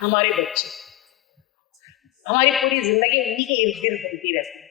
हमारे बच्चे हमारी पूरी जिंदगी उन्हीं के इर्द गिर्द घूमती रहती है।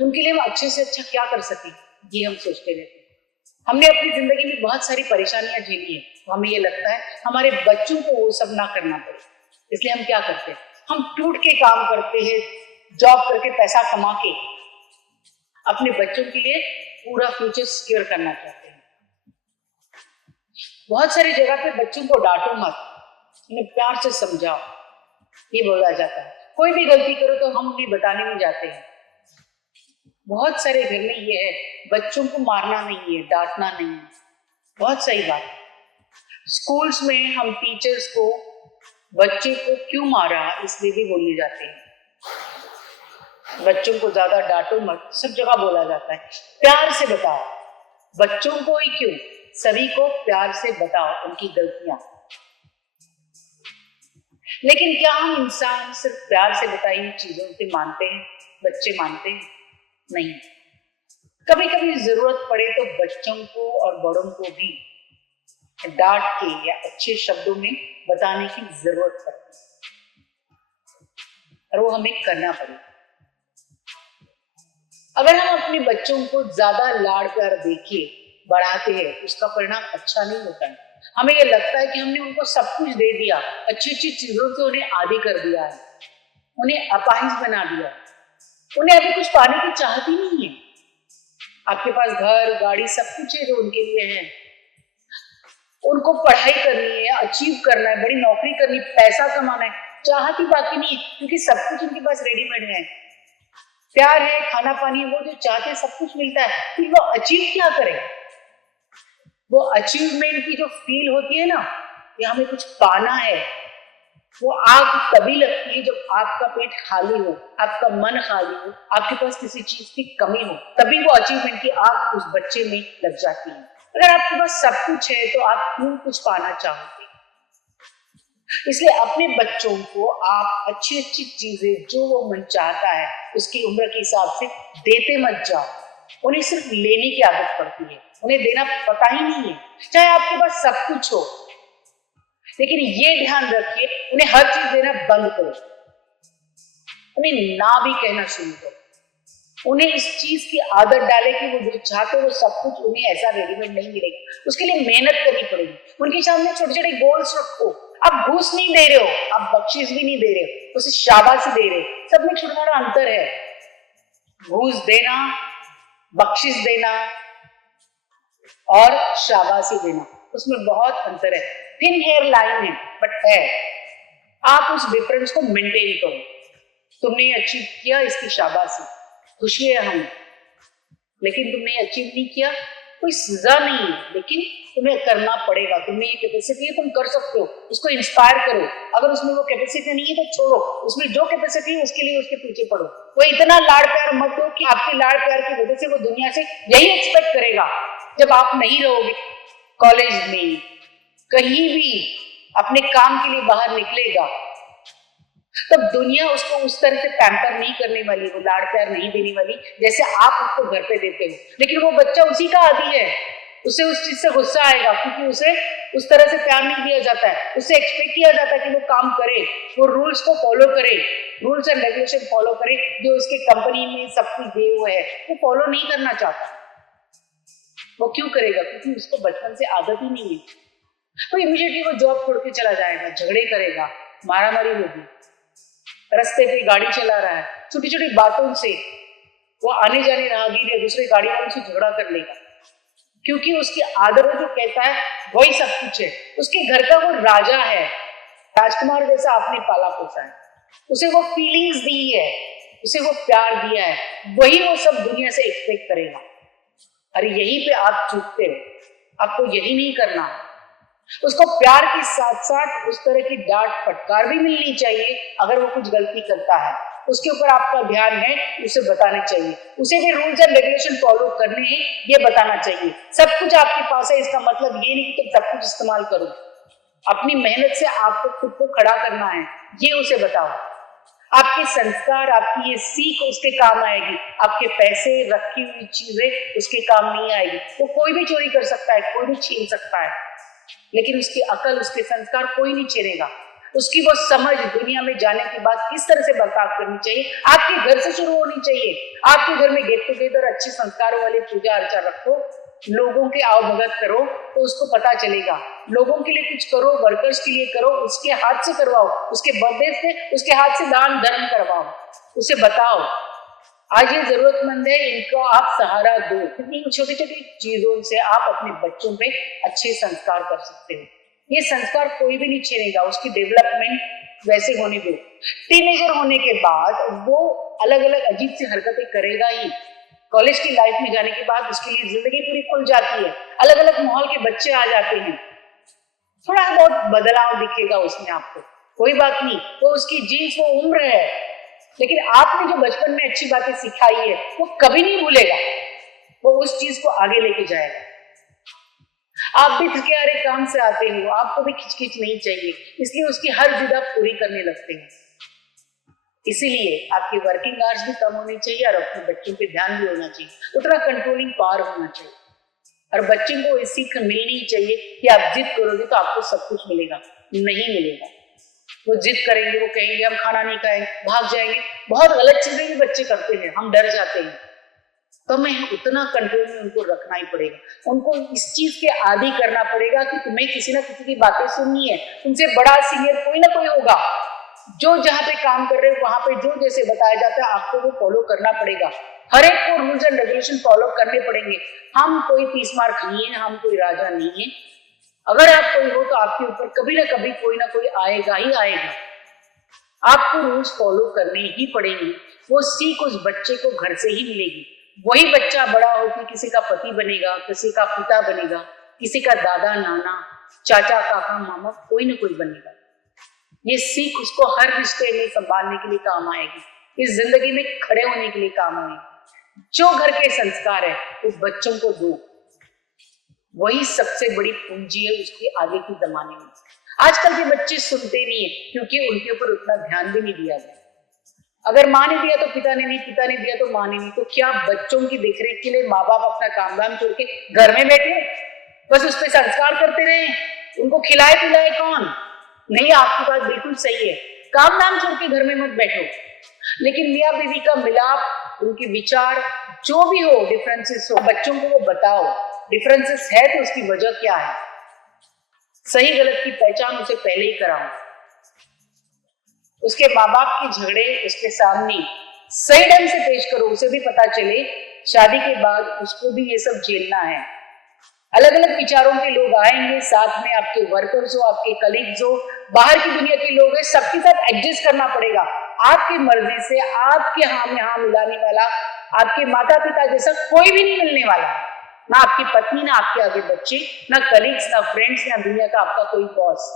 उनके लिए हम अच्छे से अच्छा क्या कर सकें, ये हम सोचते रहते हैं। हमने अपनी जिंदगी में बहुत सारी परेशानियां झेली है, तो हमें ये लगता है हमारे बच्चों को वो सब ना करना पड़े, इसलिए हम क्या करते हैं, हम टूट के काम करते हैं, जॉब करके पैसा कमा के अपने बच्चों के लिए पूरा फ्यूचर सिक्योर करना चाहते हैं। बहुत सारी जगह पे बच्चों को डांटो मत, उन्हें प्यार से समझाओ, ये बोला जाता है। कोई भी गलती करो तो हम उन्हें बताने नहीं जाते हैं। बहुत सारे घर में ये है, बच्चों को मारना नहीं है, डांटना नहीं है। बहुत सही बात। स्कूल्स में हम टीचर्स को बच्चे को क्यों मारा इसलिए भी बोलने जाते हैं। बच्चों को ज्यादा डांटो मत, सब जगह बोला जाता है। प्यार से बताओ, बच्चों को ही क्यों, सभी को प्यार से बताओ उनकी गलतियां। लेकिन क्या हम इंसान सिर्फ प्यार से बताई हुई चीजों से मानते हैं, बच्चे मानते हैं? नहीं। कभी कभी जरूरत पड़े तो बच्चों को और बड़ों को भी डांट के या अच्छे शब्दों में बताने की जरूरत पड़ती है, और वो हमें करना पड़ेगा। अगर हम अपने बच्चों को ज्यादा लाड़ प्यार देके बढ़ाते हैं, उसका परिणाम अच्छा नहीं होता है। हमें ये लगता है कि हमने उनको सब कुछ दे दिया, अच्छी अच्छी चीजों से उन्हें आदी कर दिया है, उन्हें अपाहिज बना दिया है, उन्हें अभी कुछ पाने की चाहत ही नहीं है। आपके पास घर गाड़ी सब कुछ है जो उनके लिए है, उनको पढ़ाई करनी है, अचीव करना है, बड़ी नौकरी करनी, पैसा कमाना है, चाहत ही बाकी नहीं है, क्योंकि सब कुछ उनके पास रेडीमेड है। प्यार है, खाना पानी है, वो जो चाहते सब कुछ मिलता है, फिर वो अचीव क्या करें? वो अचीवमेंट की जो फील होती है ना, कि हमें कुछ पाना है, वो आग तभी लगती है जब आपका पेट खाली हो, आपका मन खाली हो, आपके पास किसी चीज की कमी हो, तभी वो अचीवमेंट की आग उस बच्चे में लग जाती है। अगर आपके पास सब कुछ है तो आप क्यों कुछ पाना चाहोगे? इसलिए अपने बच्चों को आप अच्छी अच्छी चीजें जो वो मन चाहता है उसकी उम्र के हिसाब से देते मत जाओ। उन्हें सिर्फ लेने की आदत पड़ती है, उन्हें देना पता ही नहीं है। चाहे आपके पास सब कुछ हो, लेकिन ये ध्यान रखिए उन्हें हर चीज देना बंद करो, उन्हें ना भी कहना शुरू करो। उन्हें इस चीज की आदत डाले कि वो जो चाहते वो सब कुछ उन्हें ऐसा रेडीमेड नहीं मिलेगा, उसके लिए मेहनत करनी पड़ेगी। उनके सामने छोटे छोटे गोल्स रखो। आप घूस नहीं दे रहे हो, आप बख्शीश भी नहीं दे रहे हो, उसे शाबाशी दे रहे हो। सब में छोटा छोटा अंतर है। घूस देना, बख्शीश देना और शाबाशी देना, उसमें बहुत अंतर है। थिन हेयर लाइन है, बट है। आप उस डिफरेंस को मेंटेन करो। तुमने अचीव किया, इसकी शाबाशी, खुशी है हमें। लेकिन तुमने अचीव नहीं किया, कोई सजा नहीं है, लेकिन तुम्हें करना पड़ेगा। तुम्हें ये कैपेसिटी है, तुम कर सकते हो, उसको इंस्पायर करो। अगर उसमें वो कैपेसिटी नहीं है तो छोड़ो, उसमें जो कैपेसिटी है उसके लिए उसके पीछे पड़ो। वो इतना लाड़ प्यार मत दो कि आपके लाड़ प्यार की वजह से वो दुनिया से यही एक्सपेक्ट करेगा। जब आप नहीं रहोगे, कॉलेज में कहीं भी अपने काम के लिए बाहर निकलेगा, तब दुनिया उसको उस तरह से पैम्पर नहीं करने वाली, वो लाड़ प्यार नहीं देने वाली जैसे आप उसको घर पे देते हो। लेकिन वो बच्चा उसी का आदी है, उसे उस चीज से गुस्सा आएगा, क्योंकि उसे उस तरह से प्यार नहीं दिया जाता है। उससे एक्सपेक्ट किया जाता है कि वो काम करे, वो रूल्स को फॉलो करे, रूल्स एंड रेगुलेशन फॉलो करे, जो उसके कंपनी में सब कुछ दिए हुए है, वो फॉलो नहीं करना चाहता। वो क्यों करेगा? क्योंकि उसको बचपन से आदत ही नहीं है। तो इमीडिएटली वो जॉब छोड़ के चला जाएगा, झगड़े करेगा, मारामारी होगी, रास्ते पे गाड़ी चला रहा है, छोटी छोटी बातों से वो आने जाने राहगीर या दूसरे गाड़ी वालों से झगड़ा कर लेगा, क्योंकि उसकी आदत जो कहता है वही सब कुछ है। उसके घर का वो राजा है, राजकुमार जैसा आपने पाला पोसा है, उसे वो फीलिंग्स दी है, उसे वो प्यार दिया है, वही वो सब दुनिया से एक्सपेक्ट करेगा। अरे यहीं पे आप चूकते हो, आपको यही नहीं करना। उसको प्यार के साथ साथ उस तरह की डांट फटकार भी मिलनी चाहिए। अगर वो कुछ गलती करता है, उसके ऊपर आपका ध्यान है, उसे बताना चाहिए। उसे भी रूल्स एंड रेगुलेशन फॉलो करने हैं, ये बताना चाहिए। सब कुछ आपके पास है, इसका मतलब ये नहीं कि तुम सब कुछ इस्तेमाल करो। अपनी मेहनत से आपको खुद को खड़ा करना है, ये उसे बताओ। आपके संस्कार, आपकी ये सीख उसके काम आएगी, आपके पैसे, रखी हुई चीजें उसके काम नहीं आएगी। वो कोई भी चोरी कर सकता है, कोई भी छीन सकता है, लेकिन उसकी अकल, उसके संस्कार कोई नहीं छीनेगा। उसकी वो समझ दुनिया में जाने के बाद किस तरह से बर्ताव करनी चाहिए, आपके घर से शुरू होनी चाहिए। आपके घर में गेट टुगेदर, अच्छे संस्कारों वाली पूजा अर्चा रखो, लोगों के आवभगत करो तो उसको पता चलेगा। लोगों के लिए कुछ करो, वर्कर्स के लिए करो, उसके हाथ से करवाओ, उसके बर्थडे से उसके हाथ से दान धर्म करवाओ, उसे बताओ आज ये जरूरतमंद है, इनको आप सहारा दो। इन छोटी छोटी चीजों से आप अपने बच्चों पे अच्छे संस्कार कर सकते हो। ये संस्कार कोई भी नहीं छीनेगा, उसकी डेवलपमेंट वैसे होने दो। टीनेजर होने के बाद वो अलग अलग अजीब सी हरकतें करेगा ही। कॉलेज की लाइफ में जाने के बाद उसके लिए जिंदगी पूरी खुल जाती है, अलग अलग माहौल के बच्चे आ जाते हैं, थोड़ा बहुत बदलाव दिखेगा उसमें आपको, कोई बात नहीं, वो उसकी जीन्स, वो उम्र है। लेकिन आपने जो बचपन में अच्छी बातें सिखाई है वो कभी नहीं भूलेगा, वो उस चीज को आगे लेके जाएगा। आप भी थके हारे काम से आते हो, आपको भी खिचखिच नहीं चाहिए, इसलिए उसकी हर जिद आप पूरी करने लगते हैं। इसीलिए आपके वर्किंग आवर्स भी कम होने चाहिए और अपने बच्चों पे ध्यान भी होना चाहिए, उतना कंट्रोलिंग पावर होना चाहिए। और बच्चों को इस सीख मिलनी चाहिए कि आप जिद करोगे तो आपको सब कुछ मिलेगा, नहीं मिलेगा। वो जिद करेंगे, वो कहेंगे हम खाना नहीं खाएंगे, भाग जाएंगे, बहुत गलत चीजें भी बच्चे करते हैं, हम डर जाते हैं। तो हमें उतना कंट्रोल में उनको रखना ही पड़ेगा, उनको इस चीज के आदी करना पड़ेगा कि तुम्हें किसी ना किसी की बातें सुननी है, तुमसे बड़ा सीनियर कोई ना कोई होगा, जो जहाँ पे काम कर रहे हो वहां पे जो जैसे बताया जाता है आपको वो फॉलो करना पड़ेगा। हर एक को रूल्स एंड रेगुलेशन फॉलो करने पड़ेंगे। हम कोई 30 मार्क नहीं है, हम कोई राजा नहीं है। अगर आप कोई हो तो आपके ऊपर कभी ना कभी कोई ना कोई आएगा ही आएगा। आपको रूल्स फॉलो करने ही पड़ेंगे। वो सीख उस बच्चे को घर से ही मिलेगी। वही बच्चा बड़ा होकर किसी का पति बनेगा, किसी का पिता बनेगा, किसी का दादा, नाना, चाचा, काका, मामा, कोई ना कोई बनेगा। ये सीख उसको हर रिश्ते में संभालने के लिए काम आएगी, इस जिंदगी में खड़े होने के लिए काम आएगी। जो घर के संस्कार है वो बच्चों को दो, वही सबसे बड़ी पूंजी है उसके आगे के जमाने में। आजकल के बच्चे सुनते नहीं है क्योंकि उनके ऊपर उतना ध्यान भी नहीं दिया गया। अगर माँ ने दिया तो पिता ने नहीं, पिता ने दिया तो माँ ने नहीं। तो क्या बच्चों की देखरेख के लिए माँ बाप अपना काम धाम छोड़ के घर में बैठे बस उस पर संस्कार करते रहे? उनको खिलाए पिलाए कौन? नहीं, आपकी बात बिल्कुल सही है, काम धाम छोड़ के घर में मत बैठो। लेकिन मियाँ बीवी का मिलाप, उनके विचार जो भी हो, डिफरेंसेस हो, बच्चों को वो बताओ। डिफरेंसेस है तो उसकी वजह क्या है, सही गलत की पहचान उसे पहले ही कराओ। उसके माँ बाप के झगड़े उसके सामने सही ढंग से पेश करो, उसे भी पता चले शादी के बाद उसको भी ये सब झेलना है। अलग अलग विचारों के लोग आएंगे साथ में, आपके वर्कर्स हो, आपके कलीग्स हो, बाहर की दुनिया के लोग हैं, सबके साथ एडजस्ट करना पड़ेगा। आपकी मर्जी से आपके हाँ में हाँ मिलाने वाला आपके माता पिता जैसा कोई भी नहीं मिलने वाला, ना आपकी पत्नी, ना आपके आगे बच्चे, ना कलीग्स, ना फ्रेंड्स, ना दुनिया का आपका कोई बॉस।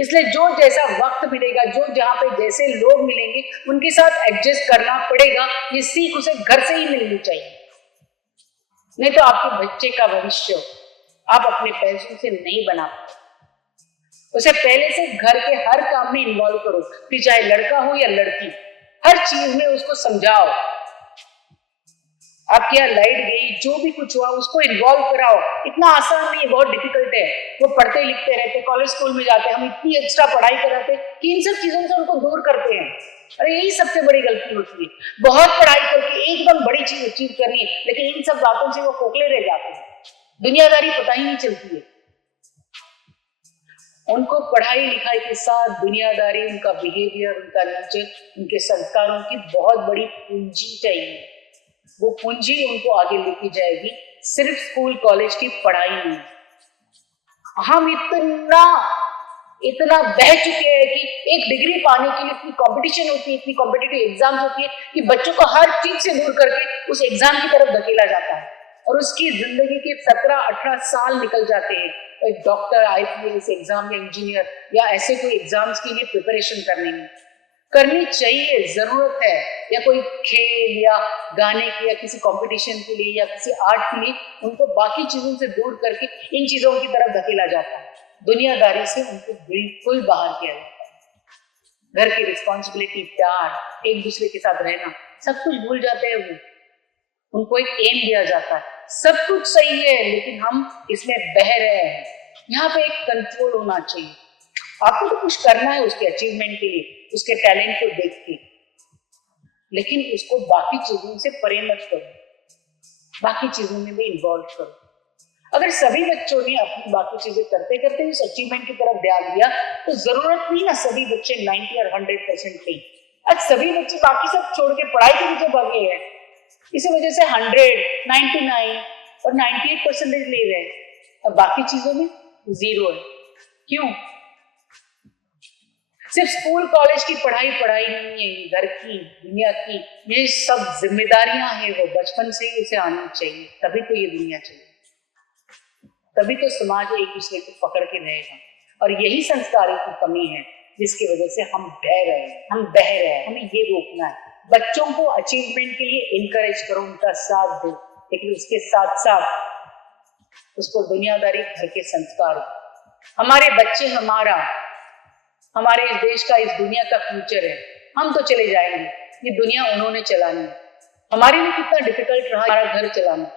इसलिए जो जैसा वक्त मिलेगा, जो जहां पे जैसे लोग मिलेंगे उनके साथ एडजस्ट करना पड़ेगा। ये सीख उसे घर से ही मिलनी चाहिए, नहीं तो आपके बच्चे का भविष्य आप अपने पैसों से नहीं बना पाते। उसे पहले से घर के हर काम में इन्वॉल्व करो, फिर चाहे लड़का हो या लड़की, हर चीज में उसको समझाओ। आपके यहाँ लाइट गई, जो भी कुछ हुआ उसको इन्वॉल्व कराओ। इतना आसान नहीं है, बहुत डिफिकल्ट है। वो पढ़ते लिखते रहते, कॉलेज स्कूल में जाते, हम इतनी एक्स्ट्रा पढ़ाई कराते कि इन सब चीजों से उनको दूर करते हैं। अरे यही सबसे बड़ी गलती होती है, बहुत पढ़ाई करके एकदम बड़ी चीज अचीव करनी है, लेकिन इन सब बातों से वो खोखले रह जाते हैं, दुनियादारी पता ही नहीं चलती है। उनको पढ़ाई लिखाई के साथ दुनियादारी, उनका बिहेवियर, उनका नेचर, उनके संस्कारों की बहुत बड़ी पूंजी चाहिए। वो पूंजी उनको आगे लेके जाएगी, सिर्फ स्कूल कॉलेज की पढ़ाई नहीं। हम इतना बह चुके हैं कि एक डिग्री पाने के लिए इतनी कंपटीशन होती है, इतनी कॉम्पिटिटिव एग्जाम्स होती है कि बच्चों को हर चीज से दूर करके उस एग्जाम की तरफ धकेला जाता है और उसकी जिंदगी के 17-18 साल निकल जाते हैं एक डॉक्टर, IPS एग्जाम या इंजीनियर या ऐसे कोई एग्जाम्स के लिए प्रिपरेशन करने में। करनी चाहिए, जरूरत है, या कोई खेल या गाने की या किसी कंपटीशन के लिए या किसी आर्ट के लिए उनको बाकी चीजों से दूर करके इन चीजों की तरफ धकेला जाता है। दुनियादारी से उनको बिल्कुल बाहर किया जाता है। घर की रिस्पॉन्सिबिलिटी, प्यार, एक दूसरे के साथ रहना, सब कुछ भूल जाते हैं वो। उनको एक एम दिया जाता है, सब कुछ सही है लेकिन हम इसमें बह रहे हैं। यहाँ पे एक कंट्रोल होना चाहिए। आपको तो कुछ करना है उसके अचीवमेंट के लिए, उसके टैलेंट को देख के, लेकिन उसको बाकी चीजों से परे मत करो, बाकी चीजों में भी इन्वॉल्व करो। अगर सभी बच्चों ने अपनी बाकी चीजें करते करते उस अचीवमेंट की तरफ ध्यान दिया तो जरूरत नहीं ना सभी बच्चे 90 और 100% पे। आज सभी बच्चे बाकी सब छोड़ के पढ़ाई के पीछे भागे हैं, इसी वजह से 100, 99 और 98% ले रहे हैं, और बाकी चीजों में 0 है। क्यों? सिर्फ स्कूल कॉलेज की पढ़ाई नहीं है, घर की, दुनिया की, ये सब जिम्मेदारियां हैं, वो बचपन से ही उसे आनी चाहिए, तभी तो ये दुनिया चलेगी, तभी तो समाज एक दूसरे को पकड़ के रहेगा। और यही संस्कारों की कमी है जिसकी वजह से हम बह रहे हैं। हमें ये रोकना है। बच्चों को अचीवमेंट के लिए इनकरेज करो, उनका साथ दो, लेकिन उसके साथ साथ उसको दुनियादारी भर के संस्कार हो। हमारे बच्चे हमारे इस देश का, इस दुनिया का फ्यूचर है। हम तो चले जाएंगे, ये दुनिया उन्होंने चलानी है। हमारे लिए कितना डिफिकल्ट रहा हमारा घर चलाना,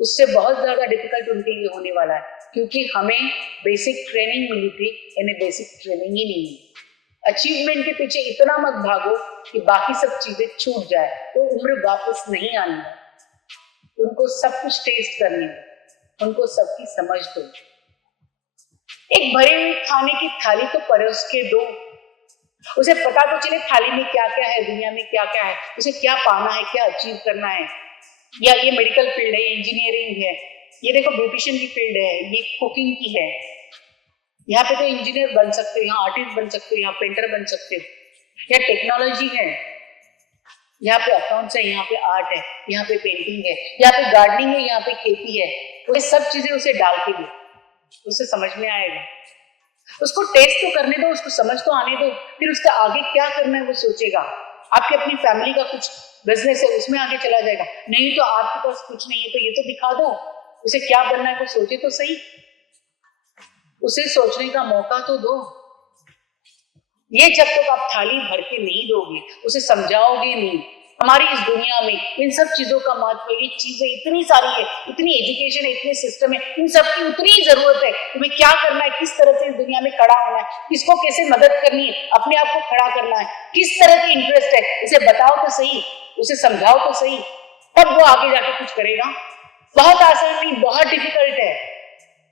उससे बहुत ज्यादा डिफिकल्ट उनके लिए होने वाला है, क्योंकि हमें बेसिक ट्रेनिंग मिली थी, इन्हें बेसिक ट्रेनिंग ही नहीं है। अचीवमेंट के पीछे इतना मत भागो कि बाकी सब चीजें छूट जाए, तो उम्र वापस नहीं आनी है। उनको सब कुछ टेस्ट करनी है, उनको सबकी समझ दो। एक भरी हुई खाने की थाली तो परोस के दो, उसे पता तो चले थाली में क्या क्या है, दुनिया में क्या क्या है, उसे क्या पाना है, क्या अचीव करना है। या ये मेडिकल फील्ड है, इंजीनियरिंग है, ये देखो ब्यूटिशियन की फील्ड है, ये कुकिंग की है। यहाँ पे तो इंजीनियर बन सकते हो, यहाँ आर्टिस्ट बन सकते हो, यहाँ पेंटर बन सकते हो, यहाँ टेक्नोलॉजी है, यहाँ पे अकाउंट्स है, यहाँ पे आर्ट है, यहाँ पे पेंटिंग है, यहाँ पे गार्डनिंग है, यहाँ पे खेती है। वो सब चीजें उसे डाल के दो, उसे समझ में आएगा। उसको टेस्ट तो करने दो, उसको समझ तो आने दो, फिर उसका आगे क्या करना है वो सोचेगा। आपकी अपनी फैमिली का कुछ बिजनेस है, उसमें आगे चला जाएगा। नहीं तो आपके पास कुछ नहीं है तो ये तो दिखा दो, उसे क्या बनना है वो सोचे तो सही, उसे सोचने का मौका तो दो। ये जब तक आप थाली भर के नहीं दोगे, उसे समझाओगे नहीं। हमारी इस दुनिया में इन सब चीजों का महत्व, ये चीजें इतनी सारी है, इतनी एजुकेशन है, इतने सिस्टम है, इन सब की उतनी जरूरत है। तुम्हें क्या करना है, किस तरह से इस दुनिया में खड़ा होना है, किसको कैसे मदद करनी है, अपने आप को खड़ा करना है, किस तरह की इंटरेस्ट है, उसे बताओ तो सही, उसे समझाओ तो सही, तब वो आगे जाके कुछ करेगा। बहुत आसान नहीं, बहुत डिफिकल्ट है,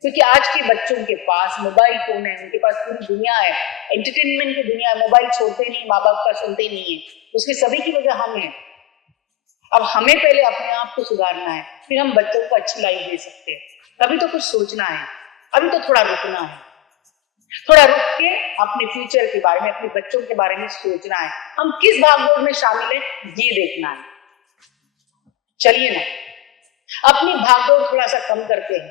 क्योंकि आज के बच्चों के पास मोबाइल फोन है, उनके पास पूरी दुनिया है, एंटरटेनमेंट की दुनिया है, मोबाइल छोड़ते नहीं, माँ बाप का सुनते नहीं है, उसके सभी की वजह हम हैं। अब हमें पहले अपने आप को सुधारना है, फिर हम बच्चों को अच्छी लाइफ दे सकते हैं। तभी तो कुछ सोचना है, अभी तो थोड़ा रुकना है, थोड़ा रुक के अपने फ्यूचर के बारे में, अपने बच्चों के बारे में सोचना है। हम किस भागदौड़ में शामिल है ये देखना है। चलिए ना, अपनी भागदौड़ थोड़ा सा कम करते हैं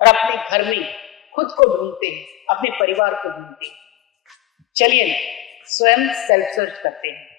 और अपने घर में खुद को ढूंढते हैं, अपने परिवार को ढूंढते हैं। चलिए ना, स्वयं सेल्फ सर्च करते हैं।